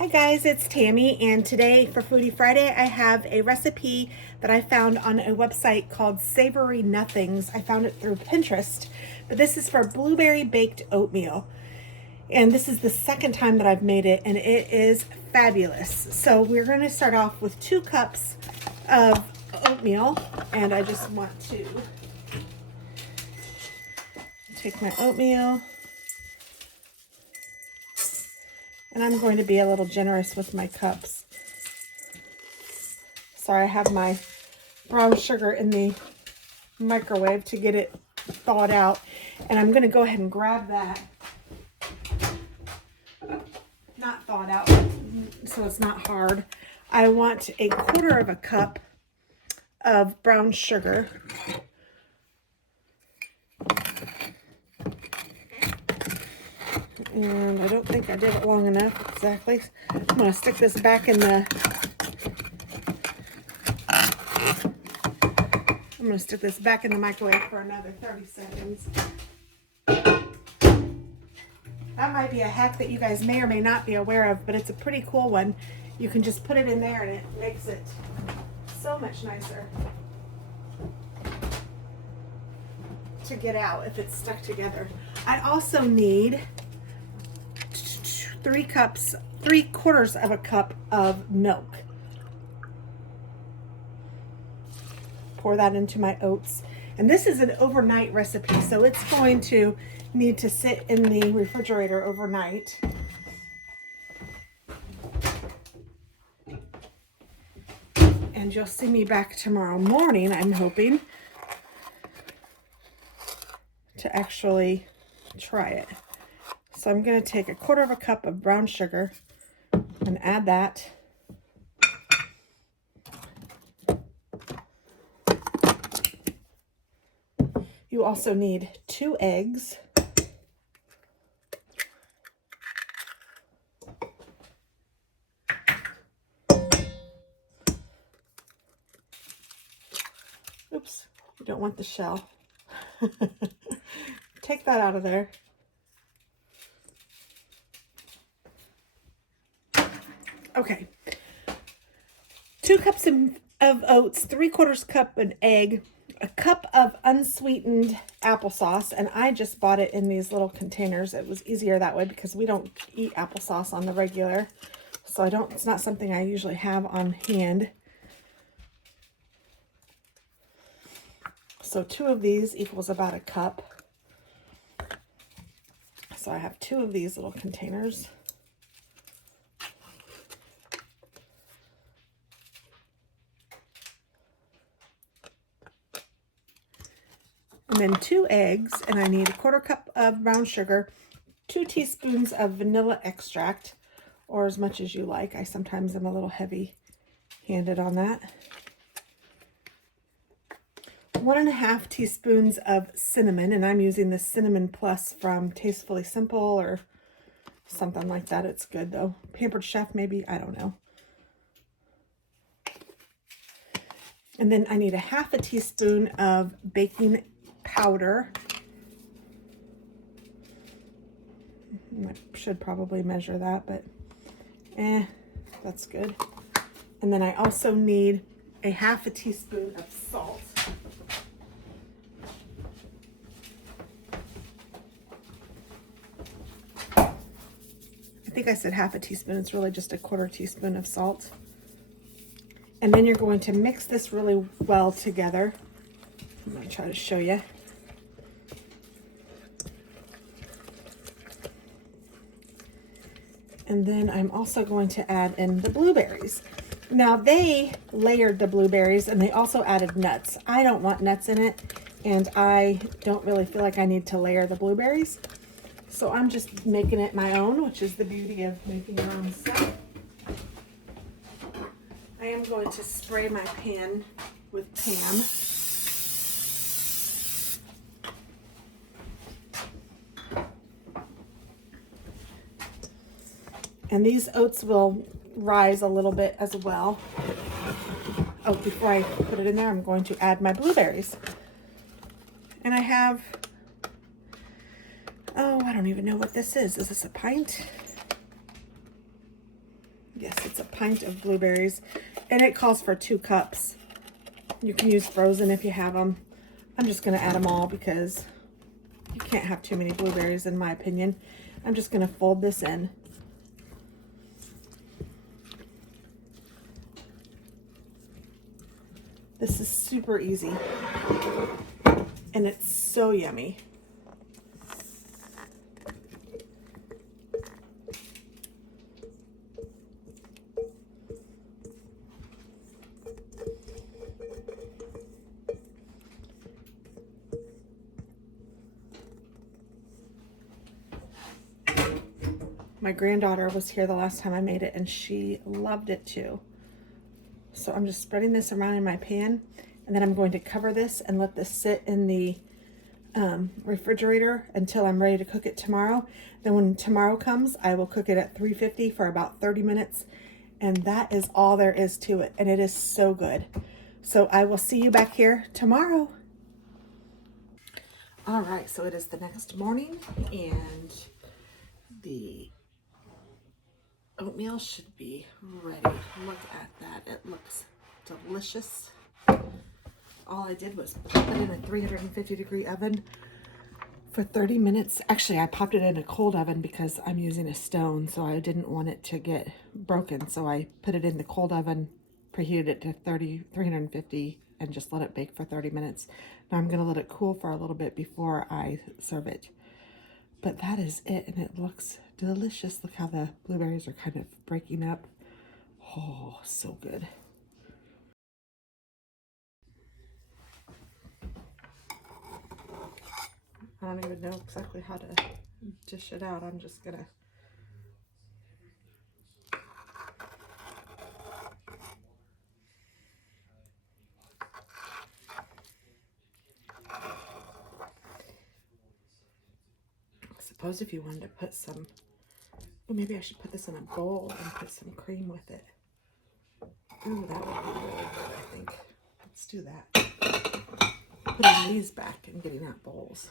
Hi guys, it's Tammy, and today for Foodie Friday I have a recipe that I found on a website called Savory Nothings. I found it through Pinterest, but this is for blueberry baked oatmeal. And this is the second time that I've made it, and it is fabulous. So we're going to start off with 2 cups of oatmeal, and I just want to take my oatmeal. And I'm going to be a little generous with my cups. Sorry, I have my brown sugar in the microwave to get it thawed out. And I'm going to go ahead and grab that. Not thawed out, so it's not hard. I want a 1/4 cup of brown sugar. And I don't think I did it long enough exactly. I'm going to stick this back in the microwave for another 30 seconds. That might be a hack that you guys may or may not be aware of, but it's a pretty cool one. You can just put it in there and it makes it so much nicer to get out if it's stuck together. I also need 3/4 of a cup of milk. Pour that into my oats. And this is an overnight recipe, so it's going to need to sit in the refrigerator overnight. And you'll see me back tomorrow morning, I'm hoping, to actually try it. So I'm going to take 1/4 cup of brown sugar and add that. You also need 2 eggs. Oops, you don't want the shell. Take that out of there. Okay, 2 cups of oats, 3/4 cup an egg, a cup of unsweetened applesauce, and I just bought it in these little containers. It was easier that way because we don't eat applesauce on the regular, so it's not something I usually have on hand. So 2 of these equals about a cup. So I have 2 of these little containers. And then 2 eggs, and I need 1/4 cup of brown sugar, 2 teaspoons of vanilla extract, or as much as you like. I sometimes am a little heavy-handed on that. 1½ teaspoons of cinnamon, and I'm using the Cinnamon Plus from Tastefully Simple or something like that. It's good though. Pampered Chef maybe, I don't know. And then I need 1/2 teaspoon of baking powder. I should probably measure that, but that's good. And then I also need 1/2 teaspoon of salt. I think I said 1/2 teaspoon. It's really just 1/4 teaspoon of salt. And then you're going to mix this really well together. I'm going to try to show you. And then I'm also going to add in the blueberries. Now they layered the blueberries and they also added nuts. I don't want nuts in it, and I don't really feel like I need to layer the blueberries. So I'm just making it my own, which is the beauty of making your own stuff. I am going to spray my pan with Pam. And these oats will rise a little bit as well. Oh, before I put it in there, I'm going to add my blueberries. And I have, I don't even know what this is. Is this a pint? a pint of blueberries, and it calls for 2 cups. You can use frozen if you have them. I'm just going to add them all because you can't have too many blueberries in my opinion. I'm just going to fold this in. This is super easy, and it's so yummy. My granddaughter was here the last time I made it, and she loved it too. So I'm just spreading this around in my pan, and then I'm going to cover this and let this sit in the refrigerator until I'm ready to cook it tomorrow. Then when tomorrow comes, I will cook it at 350 for about 30 minutes, and that is all there is to it, and it is so good. So I will see you back here tomorrow. All right, so it is the next morning, and the oatmeal should be ready. Look at that. It looks delicious. All I did was pop it in a 350-degree oven for 30 minutes. Actually, I popped it in a cold oven because I'm using a stone, so I didn't want it to get broken. So I put it in the cold oven, preheated it to 350, and just let it bake for 30 minutes. Now I'm going to let it cool for a little bit before I serve it. But that is it, and it looks delicious. Look how the blueberries are kind of breaking up. Oh, so good. I don't even know exactly how to dish it out. I'm just gonna I suppose if you wanted to put some, well, maybe I should put this in a bowl and put some cream with it. Ooh, that would be really good, I think. Let's do that. Putting these back and getting out bowls.